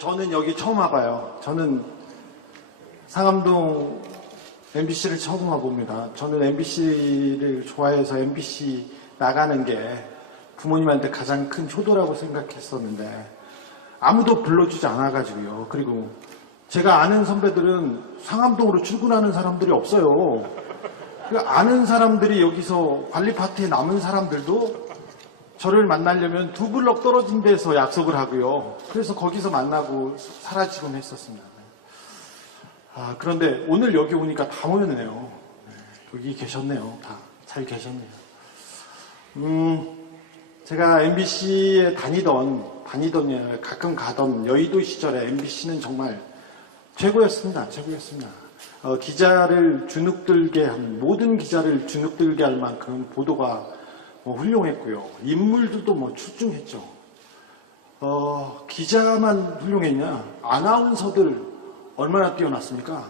저는 여기 처음 와봐요. 저는 상암동 MBC를 처음 와봅니다. 저는 MBC를 좋아해서 MBC 나가는 게 부모님한테 가장 큰 효도라고 생각했었는데 아무도 불러주지 않아가지고요. 그리고 제가 아는 선배들은 상암동으로 출근하는 사람들이 없어요. 그 아는 사람들이 여기서 관리 파트에 남은 사람들도 저를 만나려면 2블럭 떨어진 데서 약속을 하고요. 그래서 거기서 만나고 사라지곤 했었습니다. 그런데 오늘 여기 오니까 다 모였네요. 여기 계셨네요. 다 잘 계셨네요. 제가 MBC에 다니던 가끔 가던 여의도 시절에 MBC는 정말 최고였습니다. 기자를 주눅들게 한, 모든 기자를 주눅들게 할 만큼 보도가 훌륭했고요. 인물들도 출중했죠. 기자만 훌륭했냐? 아나운서들 얼마나 뛰어났습니까?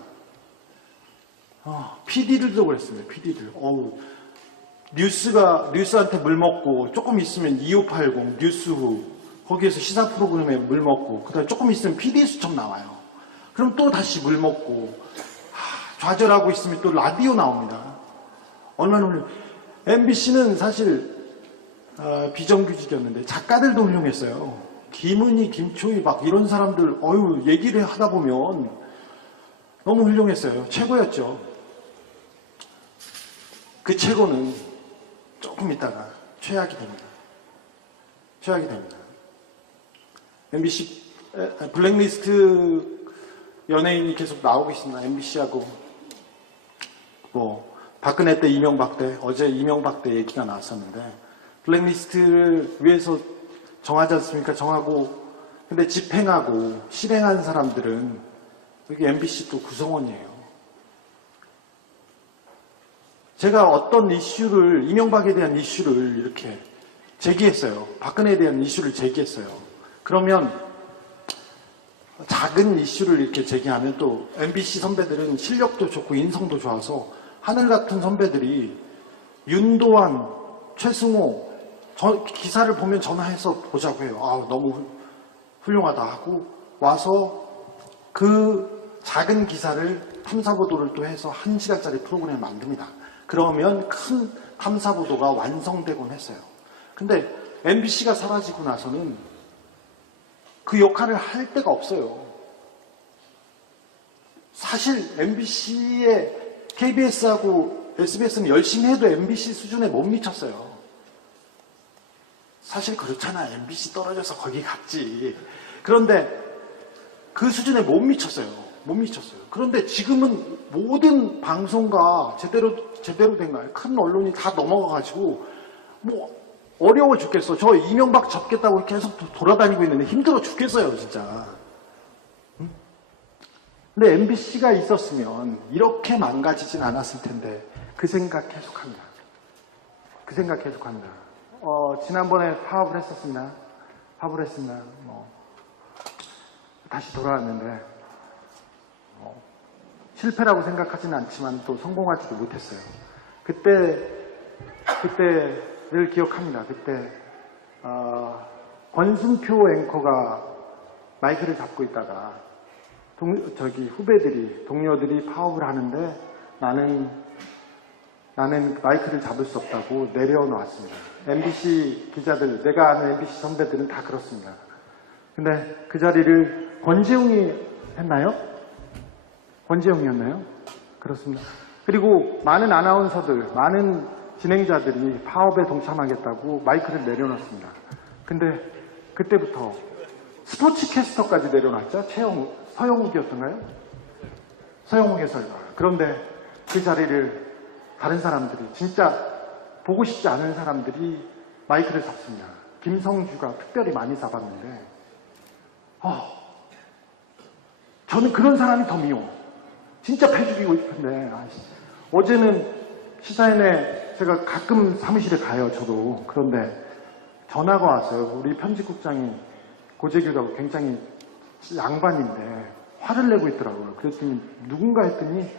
PD들도 그랬습니다. PD들. 뉴스한테 물 먹고 조금 있으면 2580 뉴스후 거기에서 시사 프로그램에 물 먹고 그다음에 조금 있으면 PD 수첩 나와요. 그럼 또 다시 물 먹고 좌절하고 있으면 또 라디오 나옵니다. 얼마나 훌륭. MBC는 사실 비정규직이었는데 작가들도 훌륭했어요. 김은희, 김초희 막 이런 사람들 얘기를 하다 보면 너무 훌륭했어요. 최고였죠. 그 최고는 조금 있다가 최악이 됩니다. MBC 블랙리스트 연예인이 계속 나오고 있습니다. MBC하고 박근혜 때 이명박 때 어제 이명박 때 얘기가 나왔었는데 블랙리스트를 위해서 정하지 않습니까? 정하고 근데 집행하고 실행한 사람들은 여기 MBC 또 구성원이에요. 제가 어떤 이명박에 대한 이슈를 이렇게 제기했어요. 박근혜에 대한 이슈를 제기했어요. 그러면 작은 이슈를 이렇게 제기하면 또 MBC 선배들은 실력도 좋고 인성도 좋아서 하늘 같은 선배들이 윤도환, 최승호 기사를 보면 전화해서 보자고 해요. 너무 훌륭하다 하고 와서 그 작은 기사를 탐사보도를 또 해서 1시간짜리 프로그램을 만듭니다. 그러면 큰 탐사보도가 완성되곤 했어요. 근데 MBC가 사라지고 나서는 그 역할을 할 데가 없어요. 사실 MBC의 KBS하고 SBS는 열심히 해도 MBC 수준에 못 미쳤어요. 사실 그렇잖아. MBC 떨어져서 거기 갔지. 그런데 그 수준에 못 미쳤어요. 그런데 지금은 모든 방송가 제대로 된 거예요. 큰 언론이 다 넘어가가지고 어려워 죽겠어. 저 이명박 잡겠다고 계속 돌아다니고 있는데 힘들어 죽겠어요, 진짜. 근데 MBC가 있었으면 이렇게 망가지진 않았을 텐데 그 생각 계속합니다. 지난번에 파업을 했습니다. 다시 돌아왔는데 실패라고 생각하지는 않지만 또 성공하지도 못했어요. 그때를 기억합니다. 그때 권순표 앵커가 마이크를 잡고 있다가 동료들이 파업을 하는데 나는 마이크를 잡을 수 없다고 내려놓았습니다. MBC 기자들, 내가 아는 MBC 선배들은 다 그렇습니다. 근데 그 자리를 권재웅이 했나요? 권재웅이었나요? 그렇습니다. 그리고 많은 아나운서들, 많은 진행자들이 파업에 동참하겠다고 마이크를 내려놨습니다. 근데 그때부터 스포츠 캐스터까지 내려놨죠? 서영욱이었던가요? 서영욱 해설가. 그런데 그 자리를 다른 사람들이, 진짜 보고 싶지 않은 사람들이 마이크를 잡습니다. 김성주가 특별히 많이 잡았는데 저는 그런 사람이 더 미워. 진짜 패 죽이고 싶은데 어제는 시사인에 제가 가끔 사무실에 가요. 저도. 그런데 전화가 왔어요. 우리 편집국장이 고재규라고 굉장히 양반인데 화를 내고 있더라고요. 그랬더니 누군가 했더니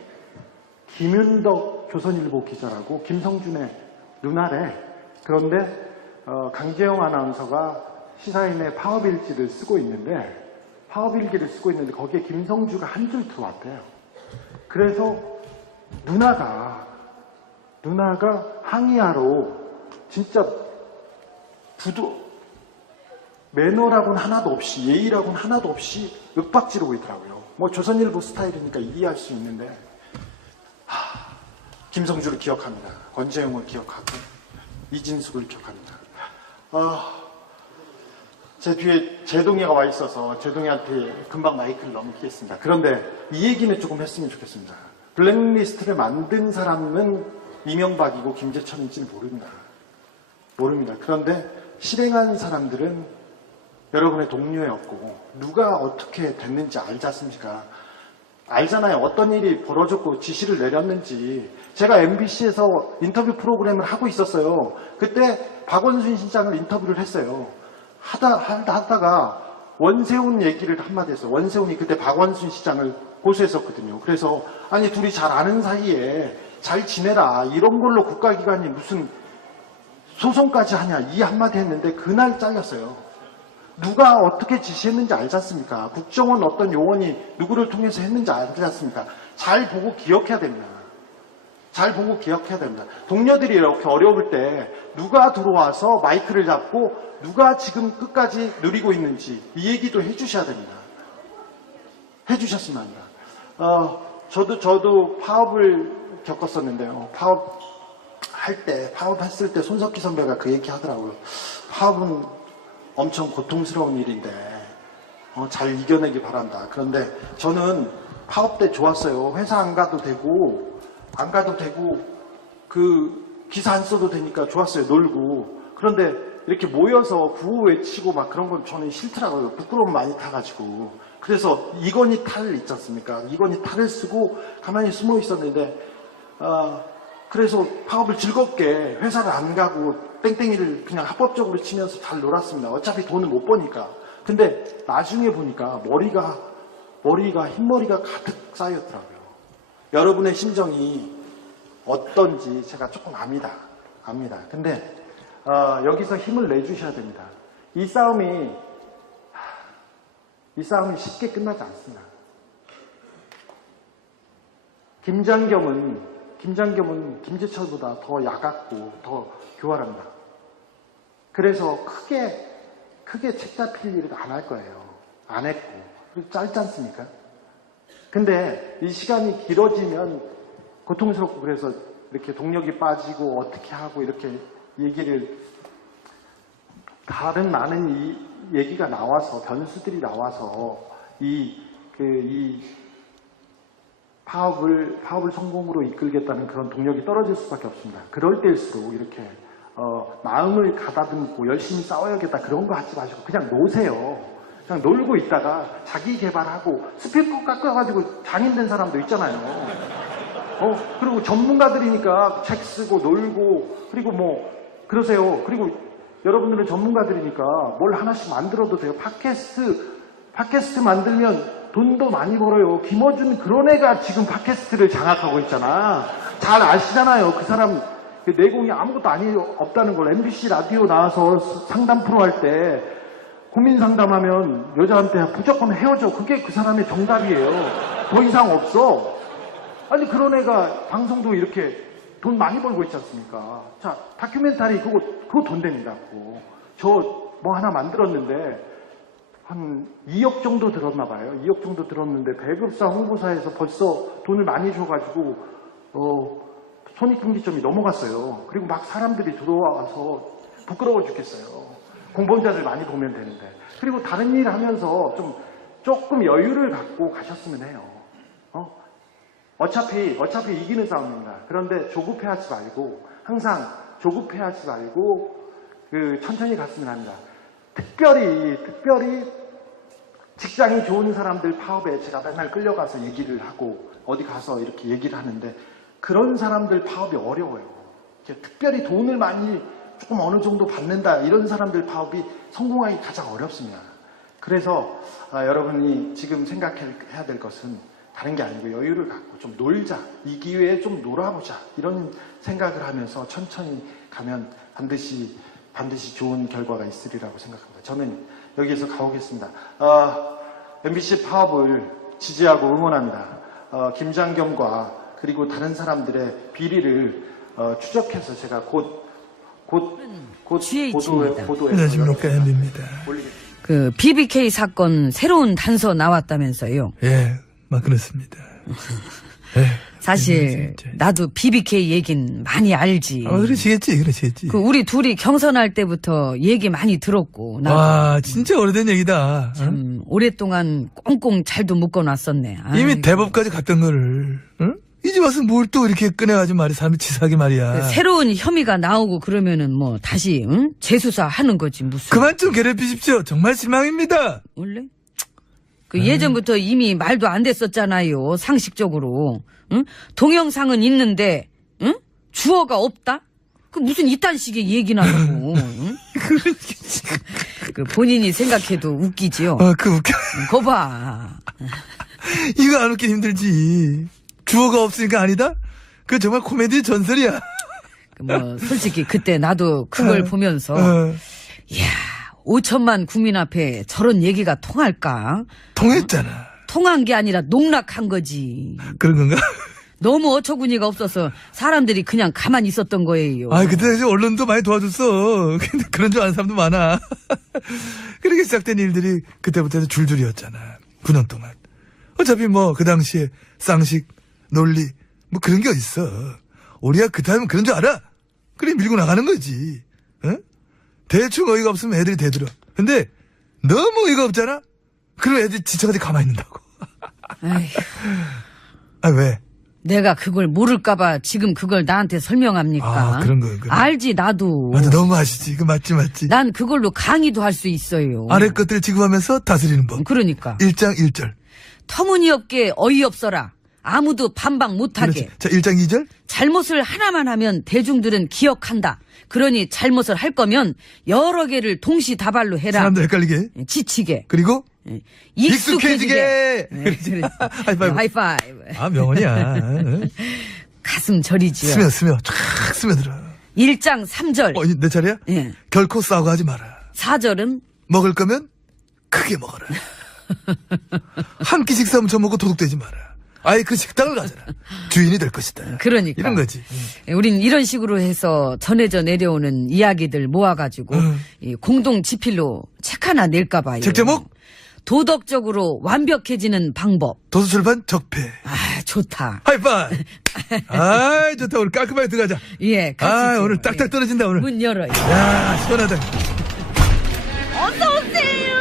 김윤덕 조선일보 기자라고 김성준의 누나래. 그런데 강재영 아나운서가 시사인의 파업일지를 쓰고 있는데 파업일기를 쓰고 있는데 거기에 김성주가 한 줄 들어왔대요. 그래서 누나가 항의하러 진짜 매너라고는 하나도 없이, 예의라고는 하나도 없이 윽박지르고 있더라고요. 뭐 조선일보 스타일이니까 이해할 수 있는데, 김성주를 기억합니다. 권재용을 기억하고 이진숙을 기억합니다. 제 뒤에 제동이가 와 있어서 제동이한테 금방 마이크를 넘기겠습니다. 그런데 이 얘기는 조금 했으면 좋겠습니다. 블랙리스트를 만든 사람은 이명박이고 김재철인지는 모릅니다. 그런데 실행한 사람들은 여러분의 동료였고 누가 어떻게 됐는지 알지 않습니까? 알잖아요. 어떤 일이 벌어졌고 지시를 내렸는지. 제가 MBC에서 인터뷰 프로그램을 하고 있었어요. 그때 박원순 시장을 인터뷰를 했어요. 하다가 원세훈 얘기를 한마디 했어요. 원세훈이 그때 박원순 시장을 고소했었거든요. 그래서 아니 둘이 잘 아는 사이에 잘 지내라. 이런 걸로 국가기관이 무슨 소송까지 하냐. 이 한마디 했는데 그날 잘렸어요. 누가 어떻게 지시했는지 알지 않습니까? 국정원 어떤 요원이 누구를 통해서 했는지 알지 않습니까? 잘 보고 기억해야 됩니다. 잘 보고 기억해야 됩니다. 동료들이 이렇게 어려울 때 누가 들어와서 마이크를 잡고 누가 지금 끝까지 누리고 있는지 이 얘기도 해주셔야 됩니다. 해주셨으면 합니다. 저도 파업을 겪었었는데요. 파업했을 때 손석희 선배가 그 얘기 하더라고요. 파업은 엄청 고통스러운 일인데 잘 이겨내기 바란다. 그런데 저는 파업 때 좋았어요. 회사 안 가도 되고 그 기사 안 써도 되니까 좋았어요. 놀고. 그런데 이렇게 모여서 구호 외치고 막 그런 건 저는 싫더라고요. 부끄러움 많이 타가지고. 그래서 이건희 탈 있지 않습니까? 이건희 탈을 쓰고 가만히 숨어 있었는데 그래서 파업을 즐겁게 회사를 안 가고 땡땡이를 그냥 합법적으로 치면서 잘 놀았습니다. 어차피 돈을 못 버니까. 근데 나중에 보니까 흰머리가 가득 쌓였더라고요. 여러분의 심정이 어떤지 제가 조금 압니다. 근데 여기서 힘을 내주셔야 됩니다. 이 싸움이 쉽게 끝나지 않습니다. 김장겸은 김재철보다 더 야같고 더 교활합니다. 그래서 크게 책 잡힐 일은 안 할 거예요. 안 했고. 그리고 짧지 않습니까? 근데 이 시간이 길어지면 고통스럽고 그래서 이렇게 동력이 빠지고 어떻게 하고 이렇게 얘기를 다른 많은 이 얘기가 나와서 변수들이 나와서 이 파업을 성공으로 이끌겠다는 그런 동력이 떨어질 수밖에 없습니다. 그럴 때일수록 이렇게 마음을 가다듬고 열심히 싸워야겠다 그런 거 하지 마시고 그냥 노세요. 그냥 놀고 있다가 자기 개발하고 스피커 깎아가지고 장인된 사람도 있잖아요. 그리고 전문가들이니까 책 쓰고 놀고 그리고 뭐 그러세요. 그리고 여러분들은 전문가들이니까 뭘 하나씩 만들어도 돼요. 팟캐스트 만들면 돈도 많이 벌어요. 김어준 그런 애가 지금 팟캐스트를 장악하고 있잖아. 잘 아시잖아요. 그 사람 내공이 아무것도 없다는 걸. MBC 라디오 나와서 상담 프로 할 때 고민 상담하면 여자한테 무조건 헤어져. 그게 그 사람의 정답이에요. 더 이상 없어. 아니 그런 애가 방송도 이렇게 돈 많이 벌고 있지 않습니까? 자, 다큐멘터리 그거 돈 됩니다. 저 뭐 하나 만들었는데 한 2억 정도 들었나 봐요. 2억 정도 들었는데 배급사 홍보사에서 벌써 돈을 많이 줘가지고 손익분기점이 넘어갔어요. 그리고 막 사람들이 들어와서 부끄러워 죽겠어요. 공범자들 많이 보면 되는데. 그리고 다른 일 하면서 조금 여유를 갖고 가셨으면 해요. 어차피 이기는 싸움입니다. 그런데 조급해하지 말고 항상 조급해하지 말고 천천히 갔으면 합니다. 특별히 직장이 좋은 사람들 파업에 제가 맨날 끌려가서 얘기를 하고 어디 가서 이렇게 얘기를 하는데 그런 사람들 파업이 어려워요. 특별히 돈을 많이 조금 어느 정도 받는다 이런 사람들 파업이 성공하기 가장 어렵습니다. 그래서 여러분이 지금 생각해야 될 것은 다른 게 아니고 여유를 갖고 좀 놀자. 이 기회에 좀 놀아보자. 이런 생각을 하면서 천천히 가면 반드시 좋은 결과가 있으리라고 생각합니다. 저는 여기에서 가보겠습니다. MBC 파업을 지지하고 응원한다. 김장겸과 그리고 다른 사람들의 비리를 추적해서 제가 곧 보도에 안녕하십니까, 엠비입니다. 올리겠습니다. 그 BBK 사건 새로운 단서 나왔다면서요. 예, 막 그렇습니다. 예. 사실 나도 BBK 얘긴 많이 알지. 그러시겠지. 그 우리 둘이 경선할 때부터 얘기 많이 들었고 나도 와, 진짜 오래된 얘기다. 응? 오랫동안 꽁꽁 잘도 묶어놨었네. 이미 아이고. 대법까지 갔던 거를, 응? 이제 와서 뭘 또 이렇게 꺼내가지고 말이야. 사람이 치사하게 말이야. 그 새로운 혐의가 나오고 그러면은 뭐 다시 재수사 하는 거지 무슨. 그만 좀 괴롭히십시오. 정말 실망입니다. 원래? 그 예전부터 이미 말도 안 됐었잖아요. 상식적으로. 응? 동영상은 있는데 응? 주어가 없다? 그 무슨 이딴 식의 얘기나 하고. 응? 그 본인이 생각해도 웃기지요. 그 웃겨. 거봐. 이거 안 웃기 힘들지. 주어가 없으니까 아니다? 그 정말 코미디 전설이야. 뭐 솔직히 그때 나도 그걸 보면서 이야 5천만 국민 앞에 저런 얘기가 통할까? 통했잖아. 통한 게 아니라 농락한 거지. 그런 건가? 너무 어처구니가 없어서 사람들이 그냥 가만히 있었던 거예요. 그때 이제 언론도 많이 도와줬어. 근데 그런 줄 아는 사람도 많아. 그렇게 시작된 일들이 그때부터 해서 줄줄이었잖아. 9년 동안. 어차피 뭐 그 당시에 쌍식, 논리 뭐 그런 게 어딨어. 우리가 그때 하면 그런 줄 알아. 그래 밀고 나가는 거지. 응? 대충 어이가 없으면 애들이 대들어. 근데 너무 어이가 없잖아? 그럼 애들이 지쳐가지고 가만히 있는다고. 아휴, 왜? 내가 그걸 모를까봐 지금 그걸 나한테 설명합니까? 그런 거. 알지 나도. 맞아, 너무 아시지. 그 맞지. 난 그걸로 강의도 할 수 있어요. 아래 것들을 지급하면서 다스리는 법. 그러니까. 1장 1절. 터무니없게 어이없어라. 아무도 반박 못하게. 자, 1장 2절. 잘못을 하나만 하면 대중들은 기억한다. 그러니 잘못을 할 거면 여러 개를 동시다발로 해라. 사람들 헷갈리게. 지치게. 그리고 익숙해지게. 그렇지. 하이파이브. 하이파이브. 명언이야. 가슴 저리지요. 스며. 쫙 스며들어. 1장 3절. 내 차례야? 예. 결코 싸우고 하지 마라. 4절은 먹을 거면 크게 먹어라. 한 끼 식사 훔쳐 먹고 도둑되지 마라. 아예 그 식당을 가져라. 주인이 될 것이다. 그러니까. 이런 거지. 우린 이런 식으로 해서 전해져 내려오는 이야기들 모아가지고 이 공동 지필로 책 하나 낼까 봐요. 책 제목? 도덕적으로 완벽해지는 방법. 도서출판 적폐. 좋다. 하이파이. 좋다. 오늘 깔끔하게 들어가자. 예, 같이 오늘 딱딱 떨어진다 오늘. 문 열어요. 야, 시원하다. 어서 오세요.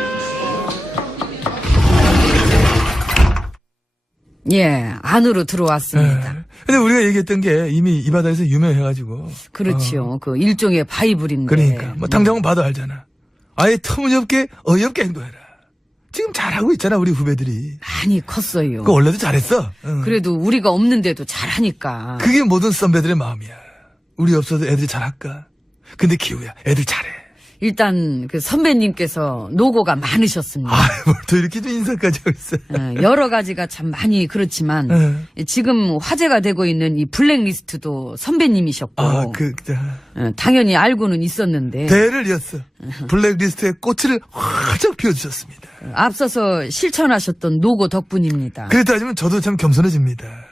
예, 안으로 들어왔습니다. 근데 우리가 얘기했던 게 이미 이 바다에서 유명해가지고. 그렇죠. 그 일종의 바이블인데. 그러니까. 뭐 당장은 봐도 알잖아. 아예 터무니없게 어이없게 행동해라. 지금 잘하고 있잖아, 우리 후배들이. 많이 컸어요. 그 원래도 잘했어. 그래도 우리가 없는데도 잘하니까. 그게 모든 선배들의 마음이야. 우리 없어도 애들이 잘할까? 근데 기우야, 애들 잘해. 일단 그 선배님께서 노고가 많으셨습니다. 뭘 또 이렇게 좀 인사까지 하고 있어. 여러 가지가 참 많이 그렇지만 지금 화제가 되고 있는 이 블랙리스트도 선배님이셨고 당연히 알고는 있었는데 대를 이었어. 블랙리스트의 꽃을 활짝 피워주셨습니다. 앞서서 실천하셨던 노고 덕분입니다. 그래 따지면 저도 참 겸손해집니다.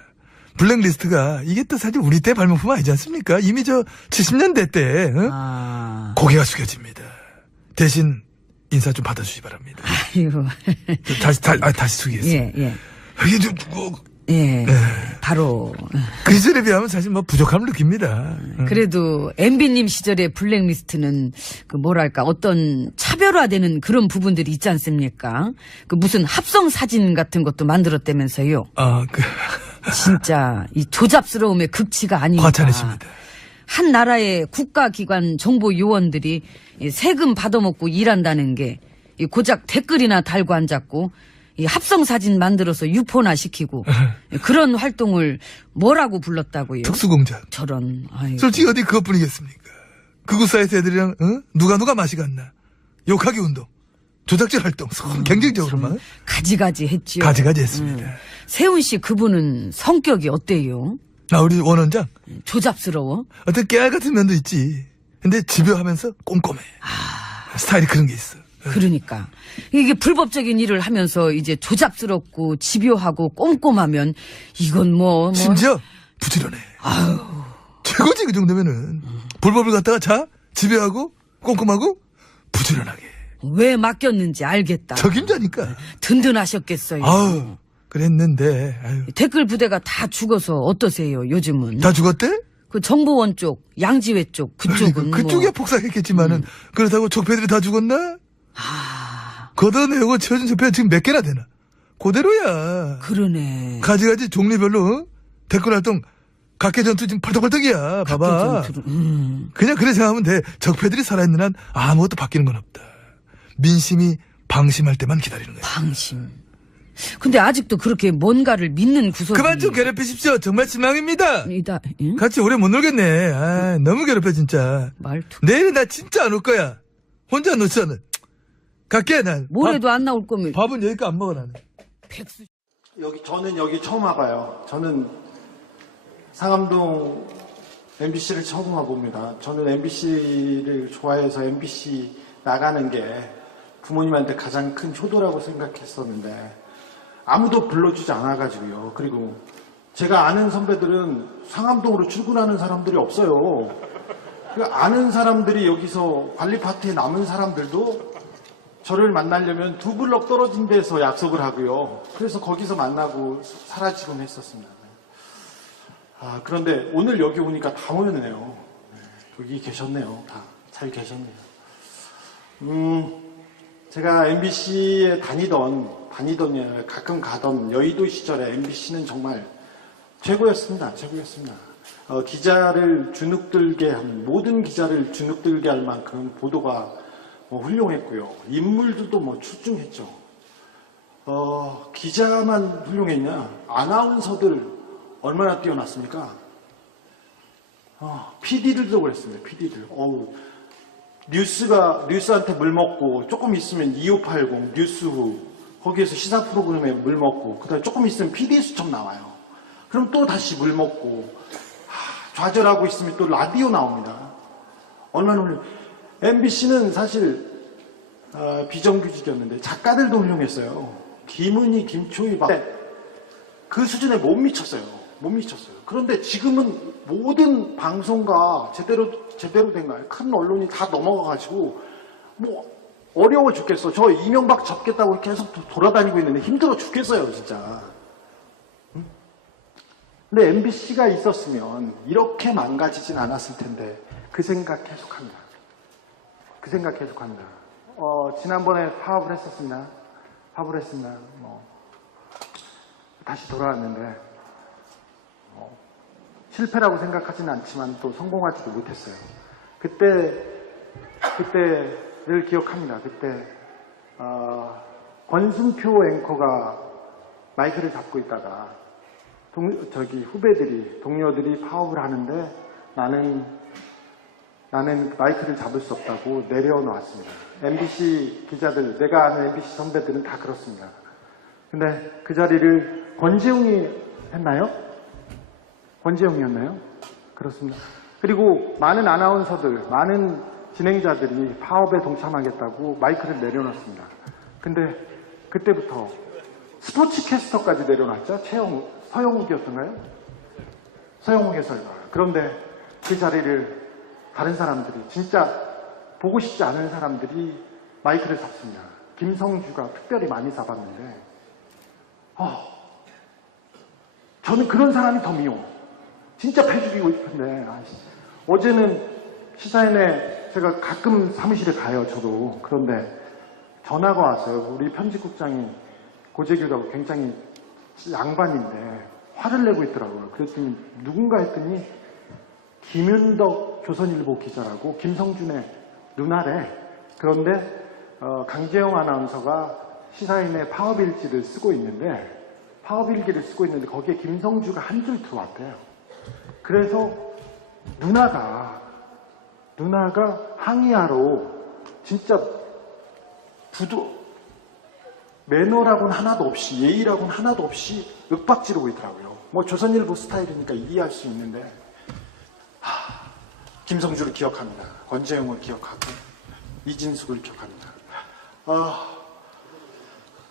블랙리스트가 이게 또 사실 우리 때 발명품 아니지 않습니까? 이미 70년대 때 고개가 숙여집니다. 대신 인사 좀 받아주시기 바랍니다. 아유. 다시 숙이겠습니다. 예. 이게 좀 바로 그 시절에 비하면 사실 뭐 부족함을 느낍니다. 그래도 MB님 시절의 블랙리스트는 그 뭐랄까 어떤 차별화되는 그런 부분들이 있지 않습니까? 그 무슨 합성 사진 같은 것도 만들었다면서요. 진짜 이 조잡스러움의 극치가 아닙니다. 과찬해집니다. 한 나라의 국가기관 정보 요원들이 세금 받아먹고 일한다는 게 고작 댓글이나 달고 앉았고 이 합성 사진 만들어서 유포나 시키고 그런 활동을 뭐라고 불렀다고요? 특수공작. 저런. 아이고. 솔직히 어디 그것뿐이겠습니까? 극우사이트 애들이랑 누가 맛이 갔나? 욕하기 운동. 조작질 활동. 경쟁적으로만. 가지가지 했지요. 가지가지 했습니다. 세훈 씨 그분은 성격이 어때요? 우리 원원장? 조잡스러워? 어떤 깨알 같은 면도 있지. 근데 집요하면서 꼼꼼해. 스타일이 그런 게 있어. 그러니까 이게 불법적인 일을 하면서 이제 조잡스럽고 집요하고 꼼꼼하면 이건 뭐 심지어 부지런해. 최고지 그 정도면은. 불법을 갖다가 집요하고 꼼꼼하고 부지런하게. 왜 맡겼는지 알겠다. 적임자니까. 든든하셨겠어요. 아우 그랬는데 아유. 댓글 부대가 다 죽어서 어떠세요 요즘은? 다 죽었대? 그 정보원 쪽, 양지회 쪽 그쪽은 그쪽이야 폭삭했겠지만은 그렇다고 적폐들이 다 죽었나? 걷어내고 채워준 적폐가 지금 몇 개나 되나? 그대로야. 그러네. 가지가지 종류별로 댓글 활동 각계 전투 지금 펄떡펄떡이야. 봐봐. 그냥 그래 생각하면 돼. 적폐들이 살아있는 한 아무것도 바뀌는 건 없다. 민심이 방심할 때만 기다리는 거야. 방심. 근데 아직도 그렇게 뭔가를 믿는 구석이. 그만 좀 괴롭히십시오. 정말 실망입니다. 응? 같이 오래 못 놀겠네. 아, 너무 괴롭혀 진짜. 말투. 내일은 나 진짜 안 올 거야. 혼자 놓쳐는. 갈게 난. 모레도 안 나올 거면. 밥은 여기까지 안 먹어 나는. 백수. 저는 여기 처음 와봐요. 저는 상암동 MBC를 처음 와봅니다. 저는 MBC를 좋아해서 MBC 나가는 게 부모님한테 가장 큰 효도라고 생각했었는데 아무도 불러주지 않아가지고요. 그리고 제가 아는 선배들은 상암동으로 출근하는 사람들이 없어요. 그 아는 사람들이 여기서 관리 파트에 남은 사람들도 저를 만나려면 2블럭 떨어진 데서 약속을 하고요. 그래서 거기서 만나고 사라지곤 했었습니다. 그런데 오늘 여기 오니까 다 모였네요. 여기 계셨네요. 다 잘 계셨네요. 제가 MBC에 다니던 가끔 가던 여의도 시절에 MBC는 정말 최고였습니다. 기자를 주눅들게 한 모든 기자를 주눅들게 할 만큼 보도가 훌륭했고요. 인물들도 출중했죠. 기자만 훌륭했냐? 아나운서들 얼마나 뛰어났습니까? PD들도 그랬습니다. PD들. 뉴스한테 물 먹고 조금 있으면 2580 뉴스후 거기에서 시사 프로그램에 물 먹고 그다음에 조금 있으면 PD 수첩 나와요. 그럼 또 다시 물 먹고 좌절하고 있으면 또 라디오 나옵니다. 얼마나 훌륭. MBC는 사실 비정규직이었는데 작가들도 훌륭했어요. 김은희, 김초희 그 수준에 못 미쳤어요. 그런데 지금은 모든 방송가 제대로 된 거예요. 큰 언론이 다 넘어가가지고 어려워 죽겠어. 저 이명박 잡겠다고 계속 돌아다니고 있는데 힘들어 죽겠어요, 진짜. 근데 MBC가 있었으면 이렇게 망가지진 않았을 텐데 그 생각 계속합니다. 지난번에 파업을 했습니다. 다시 돌아왔는데 실패라고 생각하지는 않지만 또 성공하지도 못했어요. 그때를 기억합니다. 그때 권순표 앵커가 마이크를 잡고 있다가 후배들이 동료들이 파업을 하는데 나는 마이크를 잡을 수 없다고 내려놓았습니다. MBC 기자들, 내가 아는 MBC 선배들은 다 그렇습니다. 근데 그 자리를 권재웅이 했나요? 권재웅이었나요? 그렇습니다. 그리고 많은 아나운서들, 많은 진행자들이 파업에 동참하겠다고 마이크를 내려놨습니다. 근데 그때부터 스포츠 캐스터까지 내려놨죠? 서영욱이었던가요? 서영욱 해설가. 그런데 그 자리를 다른 사람들이, 진짜 보고 싶지 않은 사람들이 마이크를 잡습니다. 김성주가 특별히 많이 잡았는데 저는 그런 사람이 더 미워. 진짜 패 죽이고 싶은데 어제는 시사인에 제가 가끔 사무실에 가요. 저도. 그런데 전화가 왔어요. 우리 편집국장이 고재규라고 굉장히 양반인데 화를 내고 있더라고요. 그랬더니 누군가 했더니 김윤덕 조선일보 기자라고 김성준의 누나래. 그런데 강재영 아나운서가 시사인의 파업일지를 쓰고 있는데 거기에 김성주가 한 줄 들어왔대요. 그래서 누나가 항의하러 진짜 매너라고는 하나도 없이, 예의라고는 하나도 없이 윽박지르고 있더라고요. 조선일보 스타일이니까 이해할 수 있는데 김성주를 기억합니다. 권재용을 기억하고 이진숙을 기억합니다.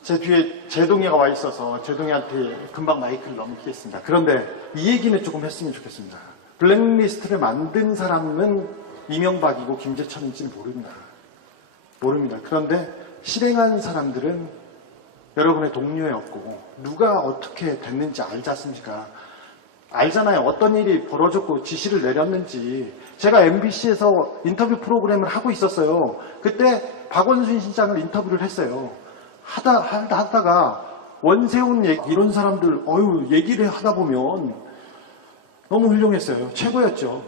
제 뒤에 제동이가 와 있어서 제동이한테 금방 마이크를 넘기겠습니다. 그런데 이 얘기는 조금 했으면 좋겠습니다. 블랙리스트를 만든 사람은 이명박이고 김재철인지는 모릅니다. 그런데 실행한 사람들은 여러분의 동료였고 누가 어떻게 됐는지 알지 않습니까? 알잖아요. 어떤 일이 벌어졌고 지시를 내렸는지. 제가 MBC에서 인터뷰 프로그램을 하고 있었어요. 그때 박원순 시장을 인터뷰를 했어요. 하다가 원세훈 이런 사람들 얘기를 하다 보면 너무 훌륭했어요. 최고였죠.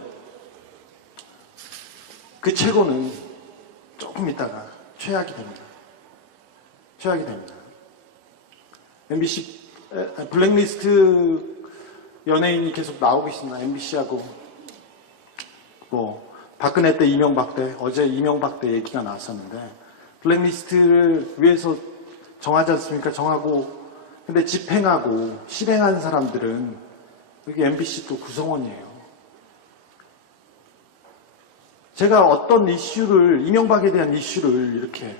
그 최고는 조금 있다가 최악이 됩니다. MBC 블랙리스트 연예인이 계속 나오고 있습니다. MBC하고 박근혜 때 이명박 때 어제 이명박 때 얘기가 나왔었는데 블랙리스트를 위해서 정하지 않습니까? 정하고 근데 집행하고 실행한 사람들은 여기 MBC 또 구성원이에요. 제가 어떤 이슈를 이명박에 대한 이슈를 이렇게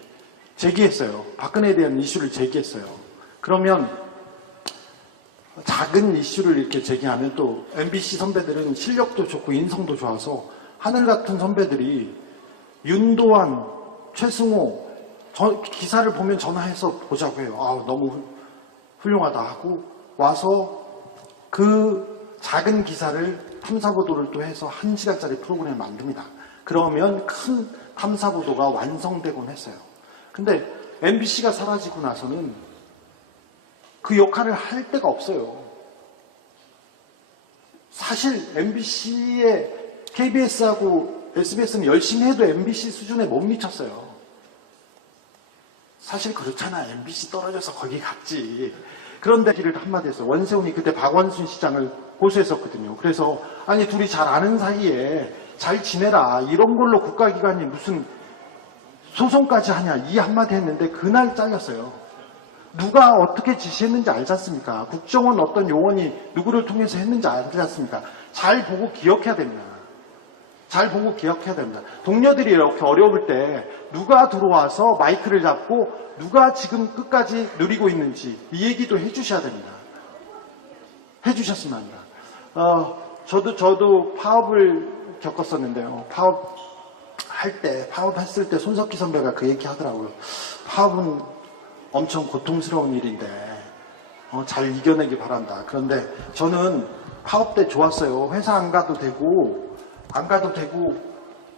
제기했어요. 박근혜에 대한 이슈를 제기했어요. 그러면 작은 이슈를 이렇게 제기하면 또 MBC 선배들은 실력도 좋고 인성도 좋아서 하늘 같은 선배들이 윤도한, 최승호 기사를 보면 전화해서 보자고 해요. 너무 훌륭하다 하고 와서 그 작은 기사를 탐사보도를 또 해서 1시간짜리 프로그램을 만듭니다. 그러면 큰 탐사보도가 완성되곤 했어요. 근데 MBC가 사라지고 나서는 그 역할을 할 데가 없어요. 사실 MBC의 KBS하고 SBS는 열심히 해도 MBC 수준에 못 미쳤어요. 사실 그렇잖아. MBC 떨어져서 거기 갔지. 그런데 길을 한마디 했어요. 원세훈이 그때 박원순 시장을 고소했었거든요. 그래서 아니 둘이 잘 아는 사이에 잘 지내라. 이런 걸로 국가기관이 무슨 소송까지 하냐. 이 한마디 했는데 그날 잘렸어요. 누가 어떻게 지시했는지 알지 않습니까? 국정원 어떤 요원이 누구를 통해서 했는지 알지 않습니까? 잘 보고 기억해야 됩니다. 동료들이 이렇게 어려울 때 누가 들어와서 마이크를 잡고 누가 지금 끝까지 누리고 있는지 이 얘기도 해주셔야 됩니다. 해주셨으면 합니다. 저도 파업을 겪었었는데요. 파업했을 때 손석희 선배가 그 얘기 하더라고요. 파업은 엄청 고통스러운 일인데 잘 이겨내기 바란다. 그런데 저는 파업 때 좋았어요. 회사 안 가도 되고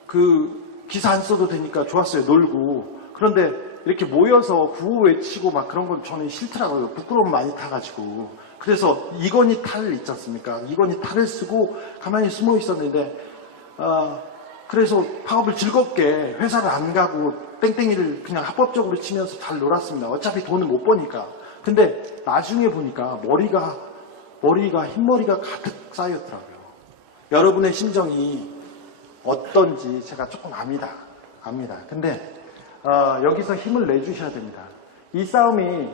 그 기사 안 써도 되니까 좋았어요. 놀고. 그런데 이렇게 모여서 구호 외치고 막 그런 건 저는 싫더라고요. 부끄러움 많이 타가지고. 그래서 이건희 탈 있지 않습니까? 이건희 탈을 쓰고 가만히 숨어 있었는데 그래서 파업을 즐겁게 회사를 안 가고 땡땡이를 그냥 합법적으로 치면서 잘 놀았습니다. 어차피 돈을 못 버니까. 근데 나중에 보니까 머리가 흰머리가 가득 쌓였더라고요. 여러분의 심정이 어떤지 제가 조금 압니다. 근데 여기서 힘을 내주셔야 됩니다. 이 싸움이